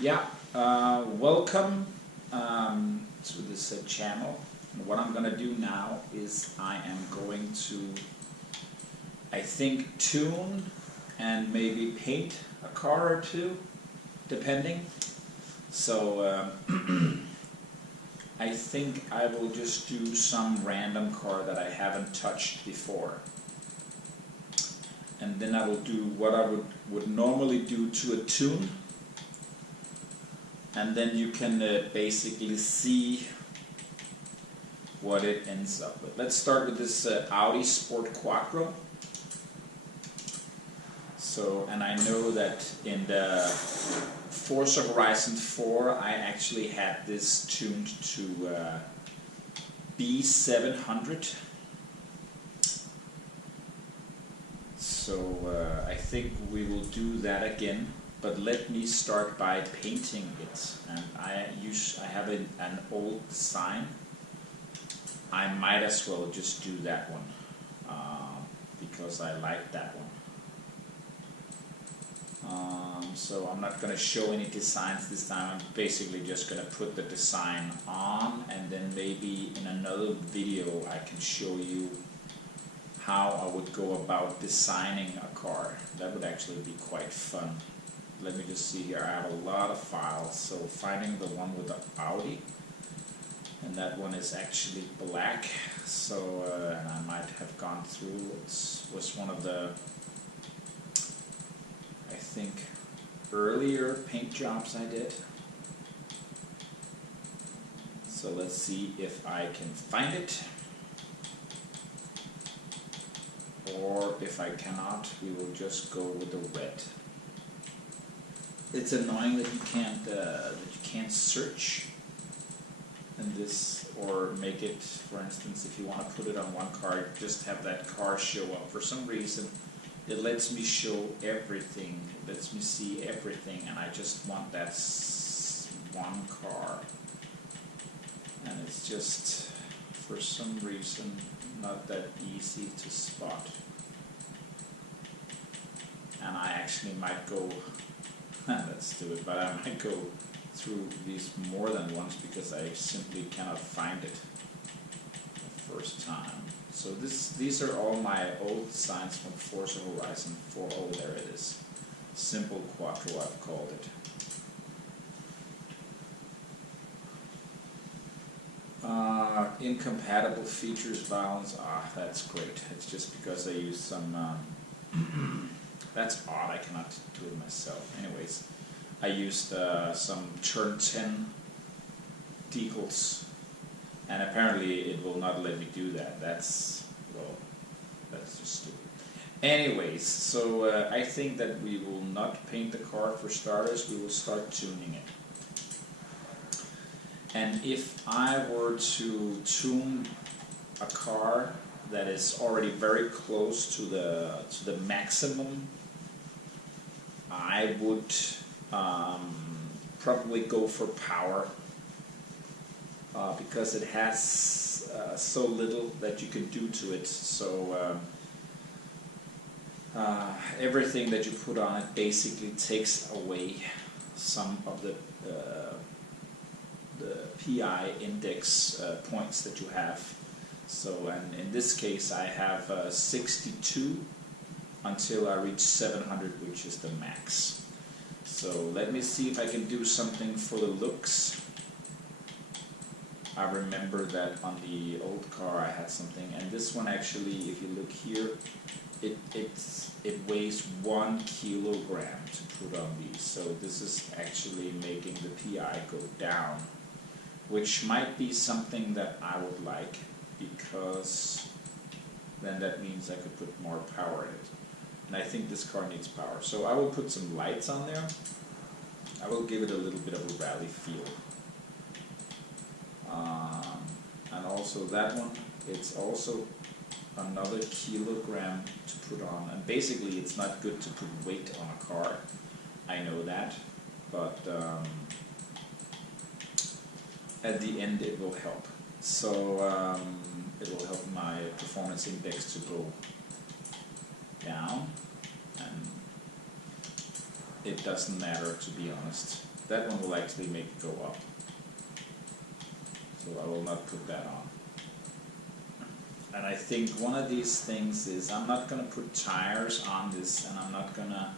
Yeah, welcome to this channel. And what I'm gonna do now is I am going to, I think, tune and maybe paint a car or two, depending. So I think I will just do some random car that I haven't touched before. And then I will do what I would normally do to a tune. And then you can basically see what it ends up with. Let's start with this Audi Sport Quattro. So, and I know that in the Forza Horizon 4 I actually had this tuned to B700. So I think we will do that again. But let me start by painting it, and I have an old design. I might as well just do that one because I like that one. So I'm not going to show any designs this time. I'm basically just going to put the design on, and then maybe in another video I can show you how I would go about designing a car. That would actually be quite fun. Let me just see here, I have a lot of files, so finding the one with the Audi, and that one is actually black, so and I might have gone through, it was one of the, I think, earlier paint jobs I did. So let's see if I can find it, or if I cannot, we will just go with the red. It's annoying that you can't search in this, or make it, for instance, if you want to put it on one car, just have that car show up. For some reason, it lets me show everything, it lets me see everything, and I just want that one car. And it's just, for some reason, not that easy to spot. And I actually might go, let's do it, but I might go through these more than once because I simply cannot find it the first time. So these are all my old designs from Forza Horizon 4. Oh, there it is. Simple Quattro, I've called it. Incompatible features, violence, that's great. It's just because I used some that's odd, I cannot do it myself. Anyways, I used some turn 10 decals, and apparently it will not let me do that. That's just stupid. Anyways, so I think that we will not paint the car for starters, we will start tuning it. And if I were to tune a car that is already very close to the maximum, I would probably go for power because it has so little that you can do to it. So everything that you put on it basically takes away some of the PI index points that you have. So, and in this case I have 62 until I reach 700, which is the max. So let me see if I can do something for the looks. I remember that on the old car I had something, and this one actually, if you look here, it weighs 1 kilogram to put on these. So this is actually making the PI go down, which might be something that I would like, because then that means I could put more power in it. And I think this car needs power. So I will put some lights on there. I will give it a little bit of a rally feel. And also that one, it's also another kilogram to put on. And basically it's not good to put weight on a car. I know that. But at the end it will help. So it will help my performance index to go down, and it doesn't matter, to be honest. that one will actually make it go up. So I will not put that on. And I think one of these things is I'm not going to put tires on this, and I'm not going to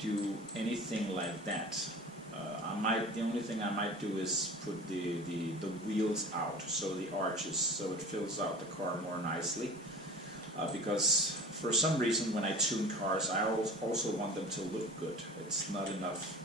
do anything like that. The only thing I might do is put the wheels out, so the arches, so it fills out the car more nicely. Because for some reason when I tune cars, I also want them to look good. It's not enough.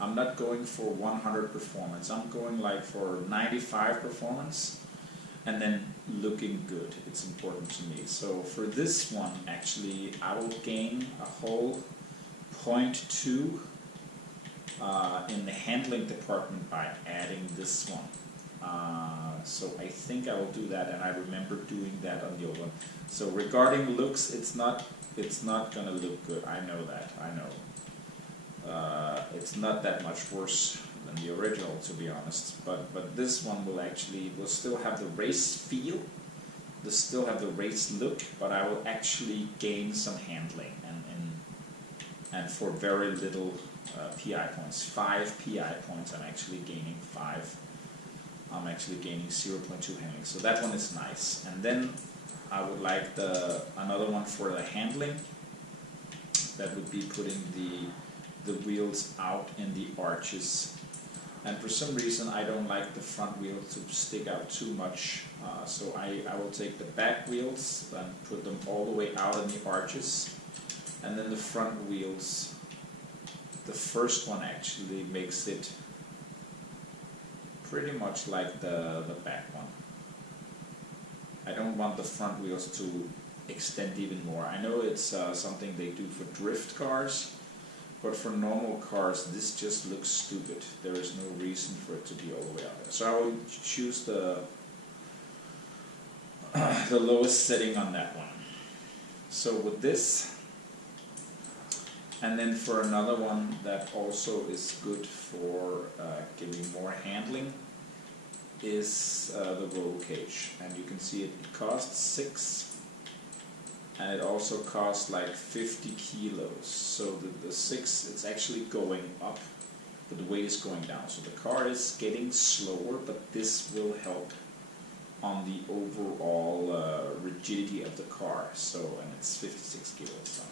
I'm not going for 100 performance. I'm going like for 95 performance, and then looking good. It's important to me. So for this one, actually, I will gain a whole 0.2 in the handling department by adding this one. So I think I will do that, and I remember doing that on the old one. So regarding looks, it's not gonna look good. I know that. I know. It's not that much worse than the original, to be honest. But this one will still have the race feel. Will still have the race look, but I will actually gain some handling and for very little PI points. 5 PI points. I'm actually gaining 5. I'm actually gaining 0.2 handling. So that one is nice. And then I would like another one for the handling. That would be putting the wheels out in the arches. And for some reason I don't like the front wheels to stick out too much. So I will take the back wheels and put them all the way out in the arches. And then the front wheels, the first one actually makes it pretty much like the back one. I don't want the front wheels to extend even more. I know it's something they do for drift cars, but for normal cars this just looks stupid. There is no reason for it to be all the way out there. So I will choose the lowest setting on that one. So with this, and then for another one that also is good for giving more handling, is the roll cage. And you can see it costs 6, and it also costs like 50 kilos. So the 6, it's actually going up, but the weight is going down. So the car is getting slower, but this will help on the overall rigidity of the car. So, and it's 56 kilos. So.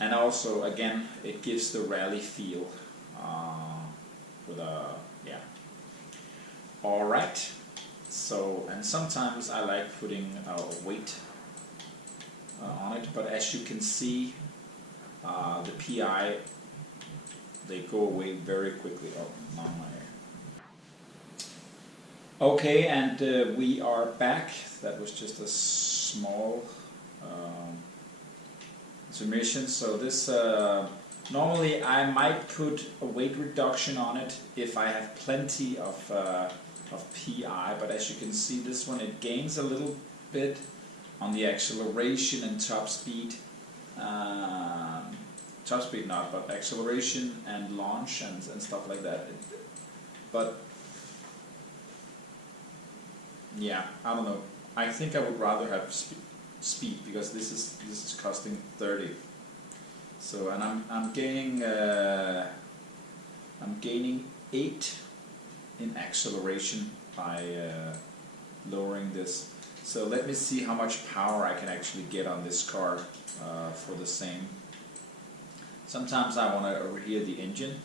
And also, again, it gives the rally feel with a, yeah. All right. So, and sometimes I like putting weight on it, but as you can see, the PI, they go away very quickly. Oh, not my. Okay, and we are back. That was just a small intermission. So this, normally I might put a weight reduction on it if I have plenty of PI, but as you can see, this one, it gains a little bit on the acceleration and top speed. Top speed not, but acceleration and launch and stuff like that. But yeah, I don't know. I think I would rather have speed, because this is costing 30. So, and I'm gaining 8 in acceleration by lowering this. So let me see how much power I can actually get on this car for the same. Sometimes I want to overhear the engine.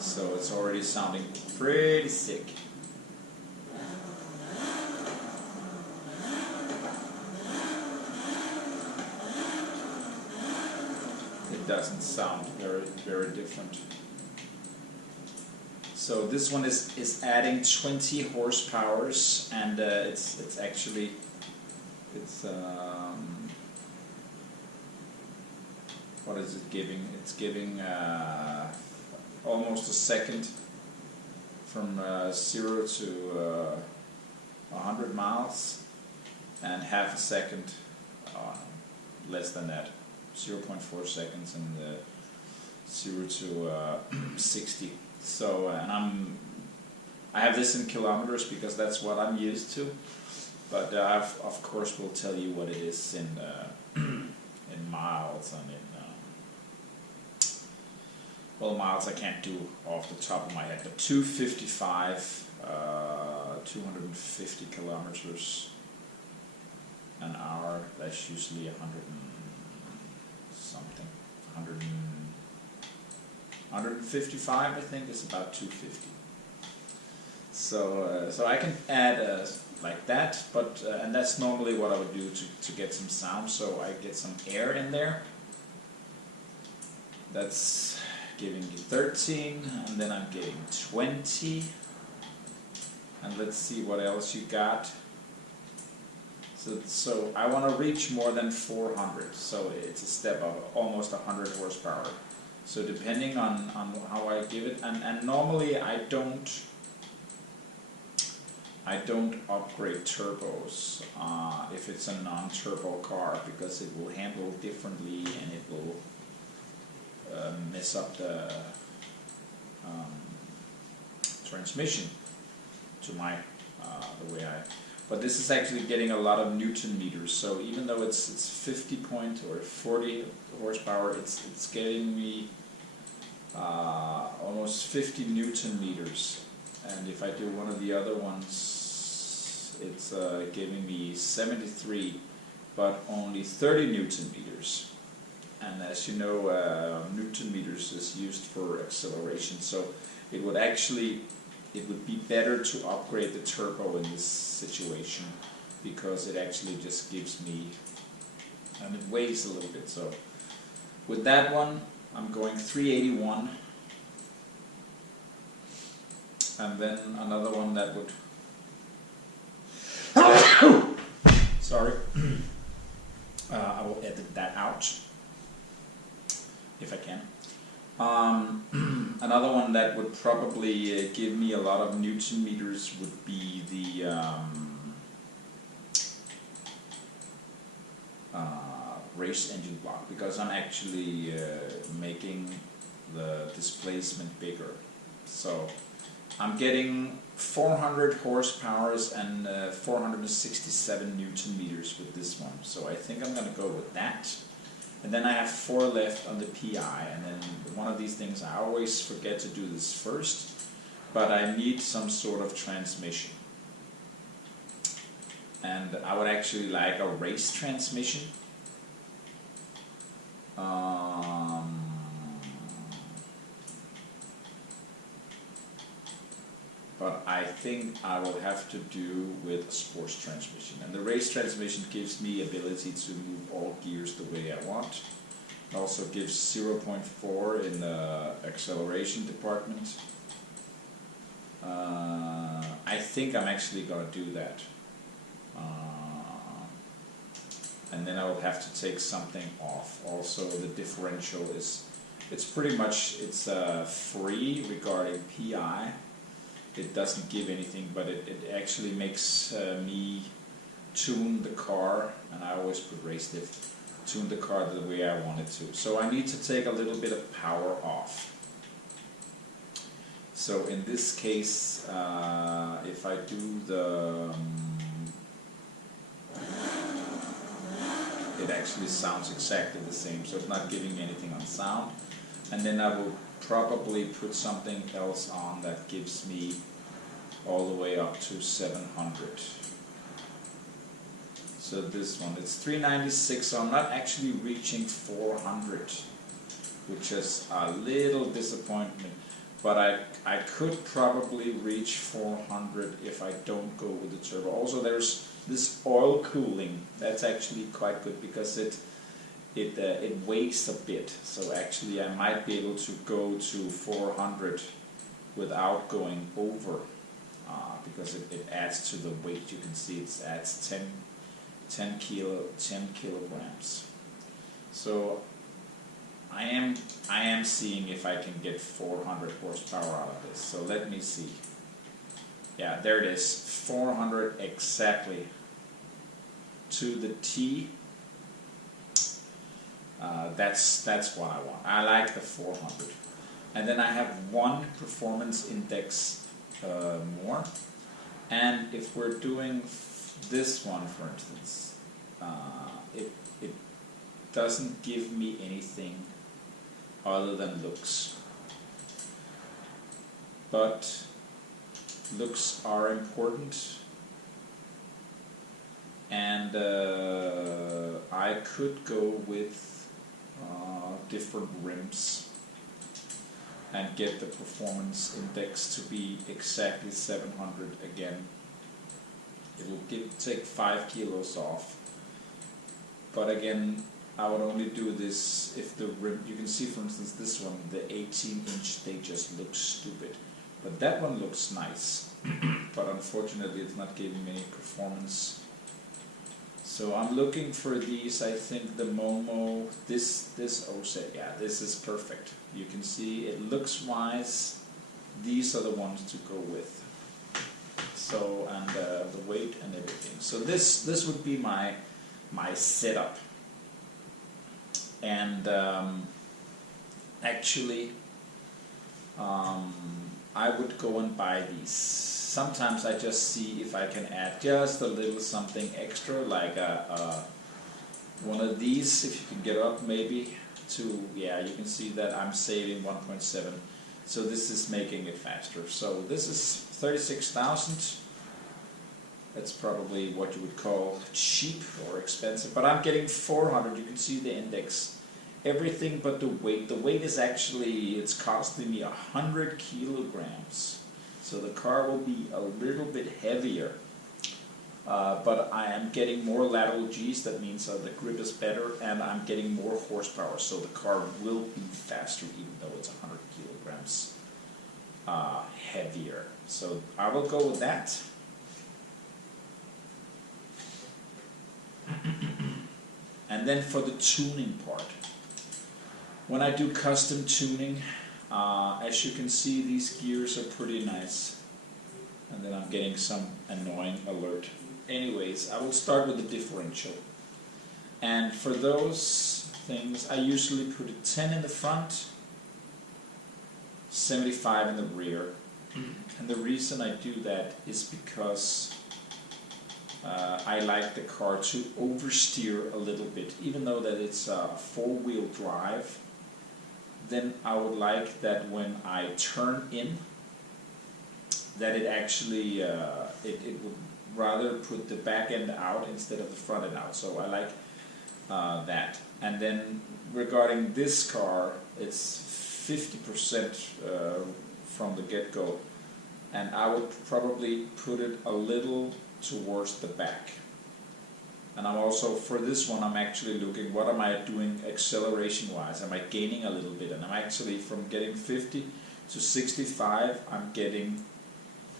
So it's already sounding pretty sick. It doesn't sound very different. So this one is adding 20 horsepower, and it's actually what is it giving? It's giving almost a second from 0 to 100 miles, and half a second, less than that, 0.4 seconds, and 0 to 60. So, and I have this in kilometers because that's what I'm used to, but I of course will tell you what it is in in miles and well, miles I can't do off the top of my head, but 255, 250 kilometers an hour, that's usually 100 and something, 155 I think is about 250. So I can add like that, but and that's normally what I would do to get some sound. So I get some air in there. That's giving you 13, and then I'm getting 20. And let's see what else you got. So I want to reach more than 400. So it's a step of almost 100 horsepower. So depending on how I give it, and normally I don't upgrade turbos if it's a non-turbo car, because it will handle differently and it will mess up the transmission to my the way I. But this is actually getting a lot of Newton meters. So even though it's 50 point or 40 horsepower, it's getting me almost 50 Newton meters. And if I do one of the other ones, it's giving me 73, but only 30 Newton meters. And as you know, Newton meters is used for acceleration, so it would be better to upgrade the turbo in this situation, because it actually just gives me, and it weighs a little bit. So with that one, I'm going 381. And then another one that would sorry, I will edit that out if I can. Another one that would probably give me a lot of Newton meters would be the race engine block, because I'm actually making the displacement bigger. So I'm getting 400 horsepower and 467 Newton meters with this one. So I think I'm going to go with that. And then I have 4 left on the PI, and then one of these things, I always forget to do this first, but I need some sort of transmission. And I would actually like a race transmission. But I think I will have to do with a sports transmission. And the race transmission gives me ability to move all gears the way I want. It also gives 0.4 in the acceleration department. I think I'm actually going to do that. And then I will have to take something off. Also, the differential it's pretty much, free regarding PI. It doesn't give anything, but it actually makes me tune the car, and I always put race lift, tune the car the way I want it to. So I need to take a little bit of power off. So in this case, if I do the, it actually sounds exactly the same, so it's not giving me anything on sound. And then I will probably put something else on that gives me all the way up to 700. So this one, it's 396, so I'm not actually reaching 400, which is a little disappointment. But I could probably reach 400 if I don't go with the turbo. Also, there's this oil cooling. That's actually quite good, because it weighs a bit. So actually I might be able to go to 400 without going over, because it adds to the weight. You can see it adds 10 kilograms. So I am seeing if I can get 400 horsepower out of this. So let me see. Yeah, there it is, 400 exactly to the T. That's what I want. I like the 400. And then I have one performance index more. And if we're doing this one, for instance, it doesn't give me anything other than looks. but looks are important, and I could go with different rims and get the performance index to be exactly 700 again. It will take 5 kilos off, but again, I would only do this if the rim, you can see for instance this one, the 18-inch, they just look stupid. But that one looks nice, but unfortunately it's not giving me any performance. So I'm looking for these, I think the Momo, this OSET, yeah, this is perfect. You can see it looks wise, these are the ones to go with. So, and the weight and everything. So this would be my setup. And actually, I would go and buy these. Sometimes I just see if I can add just a little something extra, like one of these, if you can get up maybe to, yeah, you can see that I'm saving 1.7. So this is making it faster. So this is 36,000. That's probably what you would call cheap or expensive, but I'm getting 400. You can see the index. Everything but the weight. The weight is actually, it's costing me 100 kilograms. So the car will be a little bit heavier. But I am getting more lateral Gs, that means the grip is better, and I'm getting more horsepower. So the car will be faster even though it's 100 kilograms heavier. So I will go with that. And then for the tuning part, when I do custom tuning, as you can see, these gears are pretty nice. And then I'm getting some annoying alert. Anyways, I will start with the differential. And for those things, I usually put a 10 in the front, 75 in the rear. And the reason I do that is because I like the car to oversteer a little bit. Even though that it's a four-wheel drive, then I would like that when I turn in, that it actually, it would rather put the back end out instead of the front end out. So I like that. And then regarding this car, it's 50% from the get-go. And I would probably put it a little towards the back. And I'm also, for this one, I'm actually looking, what am I doing acceleration wise? Am I gaining a little bit? And I'm actually, from getting 50 to 65, I'm getting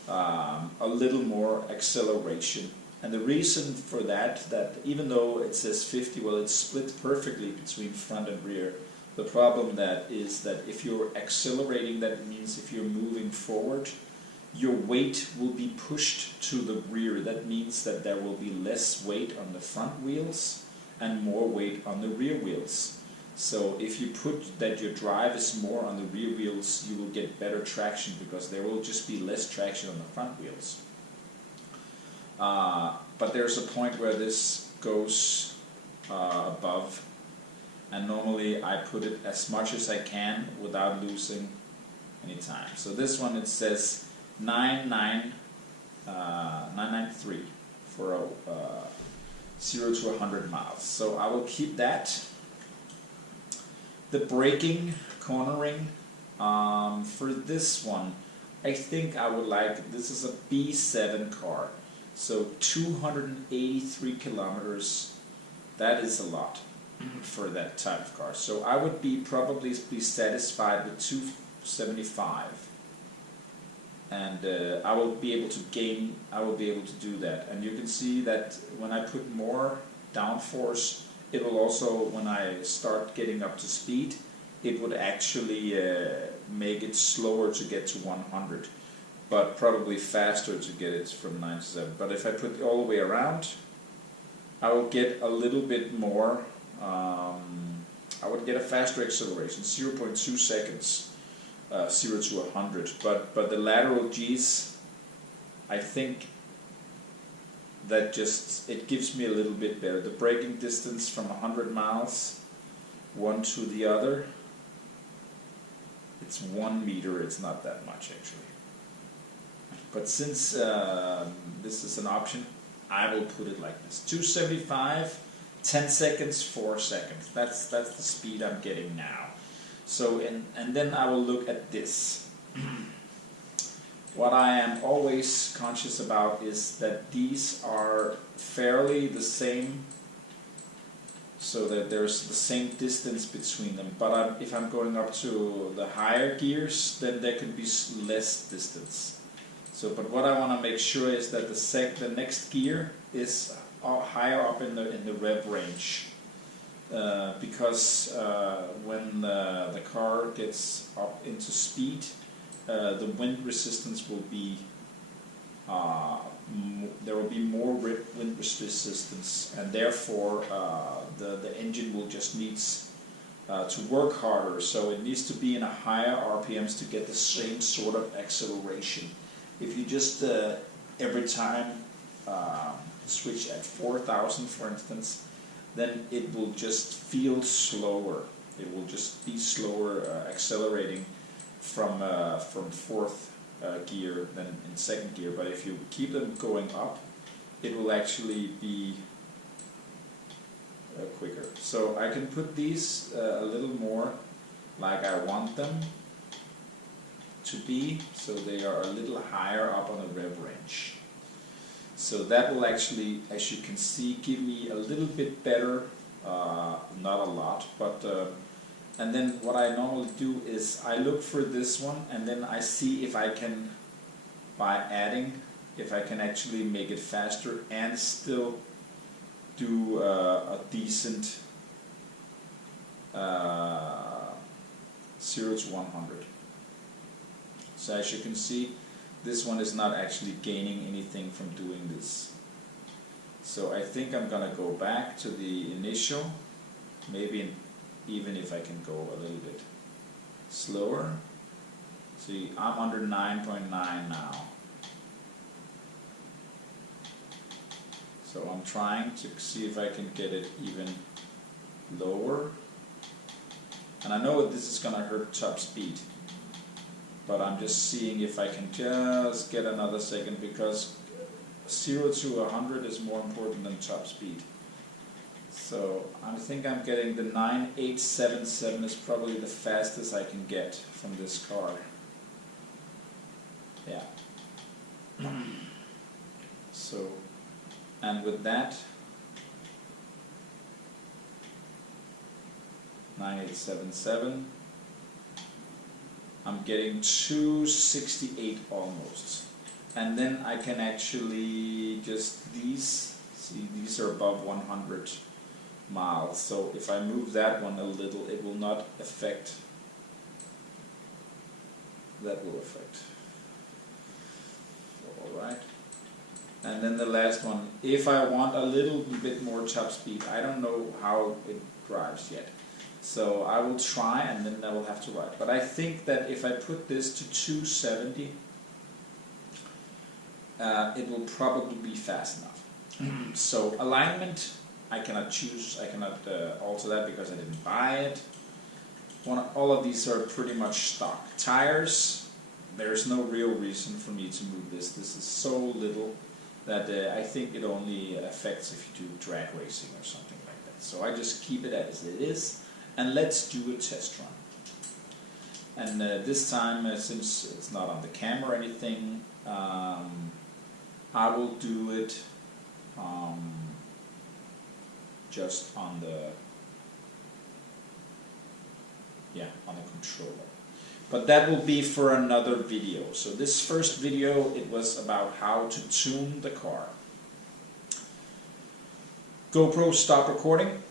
a little more acceleration. And the reason for that even though it says 50, well, it's split perfectly between front and rear. The problem that is that if you're accelerating, that means if you're moving forward, your weight will be pushed to the rear. That means that there will be less weight on the front wheels and more weight on the rear wheels. So if you put that your drive is more on the rear wheels, you will get better traction because there will just be less traction on the front wheels. But there's a point where this goes above, and normally I put it as much as I can without losing any time. So this one, it says 993 for 0 to 100 miles. So I will keep that. The braking, cornering, for this one, I think I would like, this is a B7 car. So 283 kilometers, that is a lot for that type of car. So I would probably be satisfied with 275. And I will be able to gain, I will be able to do that. And you can see that when I put more downforce, it will also, when I start getting up to speed, it would actually make it slower to get to 100, but probably faster to get it from 9 to 7. But if I put it all the way around, I will get a little bit more, I would get a faster acceleration, 0.2 seconds, 0 to 100. But the lateral Gs, I think that just, it gives me a little bit better. The braking distance from 100 miles, one to the other, it's 1 meter, it's not that much actually. But since this is an option, I will put it like this: 275, 10 seconds, 4 seconds. That's the speed I'm getting now. So and then I will look at this. What I am always conscious about is that these are fairly the same, so that there's the same distance between them. But if I'm going up to the higher gears, then there could be less distance. So, but what I want to make sure is that the next gear is higher up in the rev range, because when the car gets up into speed, the wind resistance will be there will be more wind resistance, and therefore the engine will just needs to work harder. So it needs to be in a higher RPMs to get the same sort of acceleration. If you just every time switch at 4,000, for instance, then it will just feel slower. It will just be slower accelerating from fourth gear than in second gear. But if you keep them going up, it will actually be quicker. So I can put these a little more like I want them to be, so they are a little higher up on the rev range. So that will actually, as you can see, give me a little bit better, not a lot, but and then what I normally do is I look for this one, and then I see if I can, by adding, if I can actually make it faster and still do a decent 0 to 100. So as you can see, this one is not actually gaining anything from doing this. So I think I'm gonna go back to the initial, maybe even if I can go a little bit slower. See, I'm under 9.9 now. So I'm trying to see if I can get it even lower. And I know this is gonna hurt top speed, but I'm just seeing if I can just get another second, because 0 to 100 is more important than top speed. So I think I'm getting the 9877 is probably the fastest I can get from this car. Yeah. So, and with that, 9877, I'm getting 268 almost. And then I can actually just these are above 100 miles. So if I move that one a little, it will not affect, that will affect. Alright. And then the last one, if I want a little bit more top speed, I don't know how it drives yet. So I will try, and then I will have to write. But I think that if I put this to 270, it will probably be fast enough. So alignment, I cannot choose, I cannot alter that because I didn't buy it. All of these are pretty much stock. Tires, there's no real reason for me to move this. This is so little that I think it only affects if you do drag racing or something like that. So I just keep it as it is, and let's do a test run. And this time, since it's not on the camera or anything, I will do it just on the controller. But that will be for another video. So this first video, it was about how to tune the car. GoPro, stop recording.